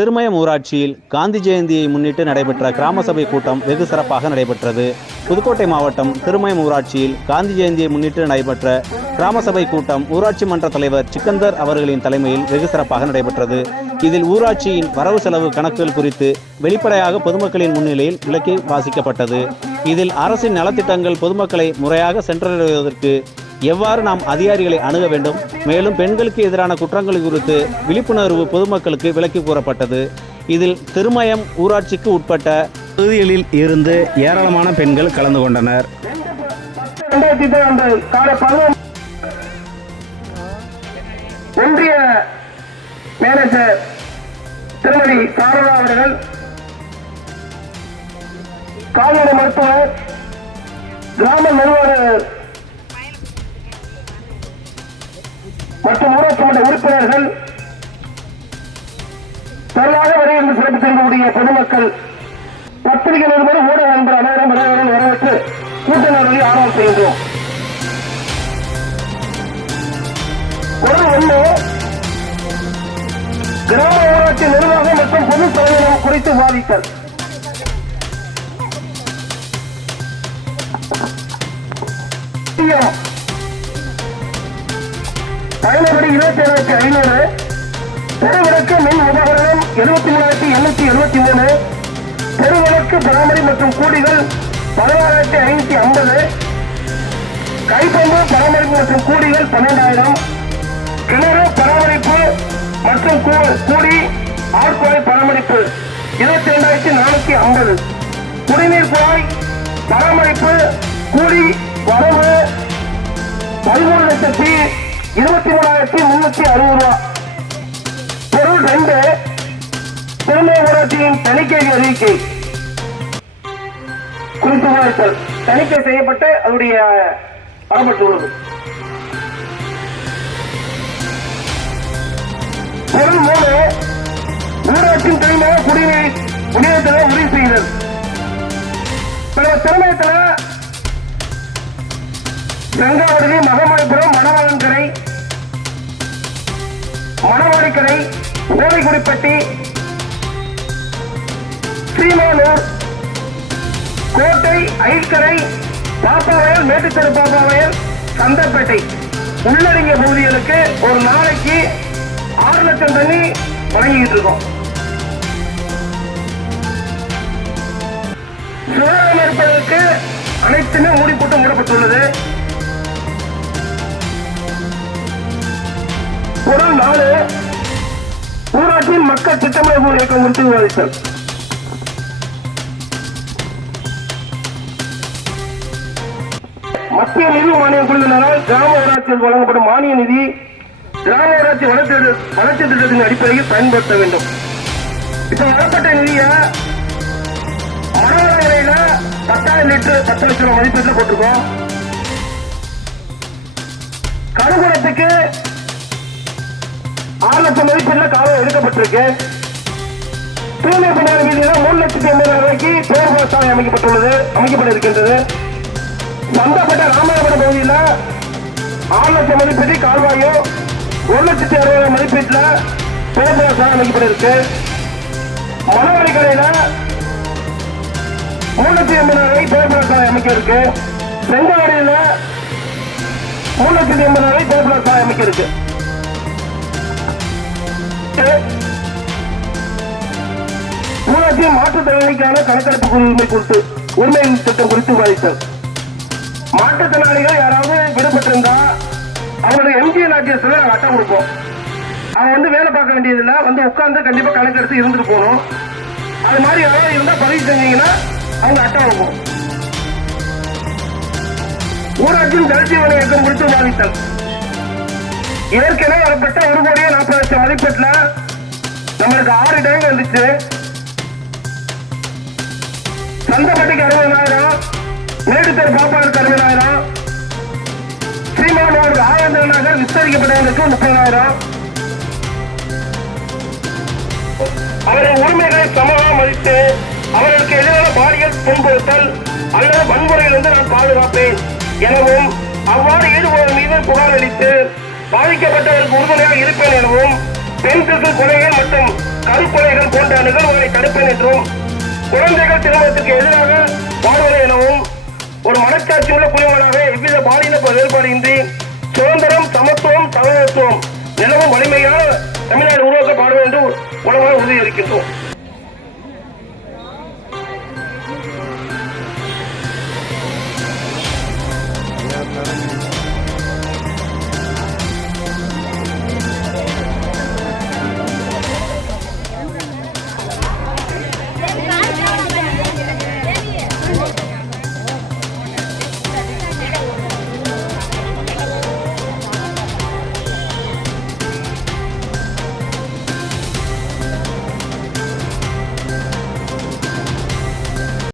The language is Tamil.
திருமயம் ஊராட்சியில் காந்தி ஜெயந்தியை முன்னிட்டு நடைபெற்ற கிராம சபை கூட்டம் வெகு சிறப்பாக நடைபெற்றது. புதுக்கோட்டை மாவட்டம் திருமயம் ஊராட்சியில் காந்தி ஜெயந்தியை முன்னிட்டு நடைபெற்ற கிராம சபை கூட்டம் ஊராட்சி மன்ற தலைவர் சிக்கந்தர் அவர்களின் தலைமையில் வெகு சிறப்பாக நடைபெற்றது. இதில் ஊராட்சியின் வரவு செலவு கணக்குகள் குறித்து வெளிப்படையாக பொதுமக்களின் முன்னிலையில் விளக்கி வாசிக்கப்பட்டது. இதில் அரசின் நலத்திட்டங்கள் பொதுமக்களை முறையாக சென்றடைவதற்கு எவ்வாறு நாம் அதிகாரிகளை அணுக வேண்டும், மேலும் பெண்களுக்கு எதிரான குற்றங்கள் குறித்து விழிப்புணர்வு பொதுமக்களுக்கு விளக்கி கூறப்பட்டது. இதில் திருமயம் ஊராட்சிக்கு உட்பட்ட பகுதிகளில் இருந்து ஏராளமான பெண்கள் கலந்து கொண்டனர். ஒன்றிய மேனேஜர் திருமதி சாரதா அவர்கள், கால்நடை மருத்துவர், கிராம நிர்வாகர் மற்றும் ஊராட்சி மன்ற உறுப்பினர்கள், திரளாக வருகின்ற சிறப்பித்திருக்கக்கூடிய பொதுமக்கள், பத்திரிகை நிருபர், ஊடக நண்பர் அனைவரும் வரவேற்று கூட்ட நடவடிக்கை ஆர்வம் செய்கின்றோம். குரல் 1, கிராம ஊராட்சி நிர்வாகம் மற்றும் பொது செலவினம் குறித்து விவாதித்தல். பயணப்படி 27,500, தெருவிளக்கு மின் உபகரணம் 73,873, தெருவிளக்கு பராமரி மற்றும் கூலிகள் 16,550, கைப்பம்பு பராமரிப்பு மற்றும் கூலிகள் 12,000, கிணறு பராமரிப்பு மற்றும் கூலி ஆழ்குழாய் பராமரிப்பு 22,450, குடிநீர் குழாய் பராமரிப்பு கூலி வரவு 13,23,360 ரூபாய். பொருள் 2, திருமய ஊராட்சியின் தணிக்கை அறிக்கை குறித்து விவாதித்தல். தணிக்கை செய்யப்பட்டு அதனுடைய வரப்பட்டுள்ளது. பொருள் 3, ஊராட்சியின் தனியாக குடிநீர் விநியோகத்தில் உறுதி செய்தல். திருமயத்தில் கங்காவதி, மகமலைபுரம், மணவாளன்கரை, மணவாடிக்கரை, கோவைக்குடிப்பட்டி, ஸ்ரீமானூர், கோட்டை, ஐக்கரை, பாப்பாவயல், மேட்டுத்தெரு பாப்பாவயல், சந்தர்பேட்டை உள்ளடங்கிய பகுதிகளுக்கு ஒரு நாளைக்கு 6 லட்சம் தண்ணி வழங்கிட்டு இருக்கோம். சுகாதாரம் இருப்பதற்கு அனைத்துமே மூடிப்போட்டு மூடப்பட்டுள்ளது. பொருள் 4, ஊராட்சியின் மக்கள் திட்டமிடல் இயக்கம் குறித்து விவாதித்தல். மத்திய நிதி மானிய குழுவினரால் கிராம ஊராட்சியில் வழங்கப்படும் மானிய நிதி கிராம ஊராட்சி வளர்ச்சி திட்டத்தின் அடிப்படையில் பயன்படுத்த வேண்டும். இப்ப வரப்பட்ட நிதியை மணவரையில 10,000 லிட்டர் 10 லட்சம் ரூபாய் மதிப்பீட்டில் போட்டிருக்கோம். கருகுளத்துக்கு 6 லட்சம் மதிப்பீட்டில் காலம் எடுக்கப்பட்டிருக்கு. தூய்மை பணியாளர் வீதியில 3,80,000 ரூபாய்க்கு பேர் சாலை அமைக்கப்பட இருக்கின்றது. சந்தப்பட்ட ராமநாதபுரம் பகுதியில் 6 லட்சம் மதிப்பீட்டில் கால்வாயும் 1,60,000 மதிப்பீட்டில் பேர் சாலை அமைக்கப்பட இருக்கு. மணவரை கரையில 3,80,000 ரூபாய் பேர் சாலை அமைக்க இருக்கு. செங்கவாடியில் 3,80,000 ரூபாய் பேர் சாலை அமைக்க இருக்கு. ஊராட்சி மாற்றுத்திறனாளிக்கான கணக்கெடுப்பு உரிமை திட்டம் குறித்து விவாதித்தல். மாற்றுத்திறனாளிகள் யாராவது விடுபட்டிருந்தா அவங்களுடைய MGNRGS அட்டை கொடுப்போம். அவங்க வேலை பார்க்க வேண்டியதில்லை, உட்கார்ந்து கண்டிப்பா கணக்கெடுத்து இருந்துட்டு போகணும். அது மாதிரி யாராவது இருந்தா பதிவு செஞ்சீங்கன்னா அவங்க அட்டை கொடுப்போம். ஊராட்சியின் ஜலஜீவன இயக்கம் குறித்து விவாதித்தல். ஏற்கனவே வரப்பட்ட 1,40,00,000 மதிப்பீட்டில் நம்மளுக்கு 6 டேங்க் வந்துச்சு. சந்தப்பட்டிக்கு 60,000, மேட்டுத்தெரு பாப்பாவுக்கு 60,000, ஸ்ரீமானூருக்கு ஆனந்த நகர் விஸ்தரிக்கப்பட்டவர்களுக்கு 30,000. அவரின் உரிமைகளை சமமாக மதித்து அவர்களுக்கு எதிரான பாலியல் துன்புறுத்தல் அல்லது வன்முறையிலிருந்து நான் பாதுகாப்பேன் எனவும், அவ்வாறு ஈடுபடுவதன் மீது புகார் அளித்து பாதிக்கப்பட்டவருக்கு உறுதுணையாக இருப்பேன் எனவும் பெண் சிசு கொலைகள் மற்றும் கருக்கொலைகள் போன்ற நிகழ்வுகளை தடுப்பேன் என்றும் குழந்தைகள் திருமணத்திற்கு எதிராக வாழ்வதை எனவும் ஒரு மனச்சாட்சி உள்ள குடிமகனாக எவ்வித பாலின வேறுபாடின்றி சுதந்திரம், சமத்துவம், சகோதரத்துவம் நிலவும் வலிமையான தமிழ்நாடு உருவாக்க பாடுவோம் என்று உலக உறுதியளிக்கின்றோம்.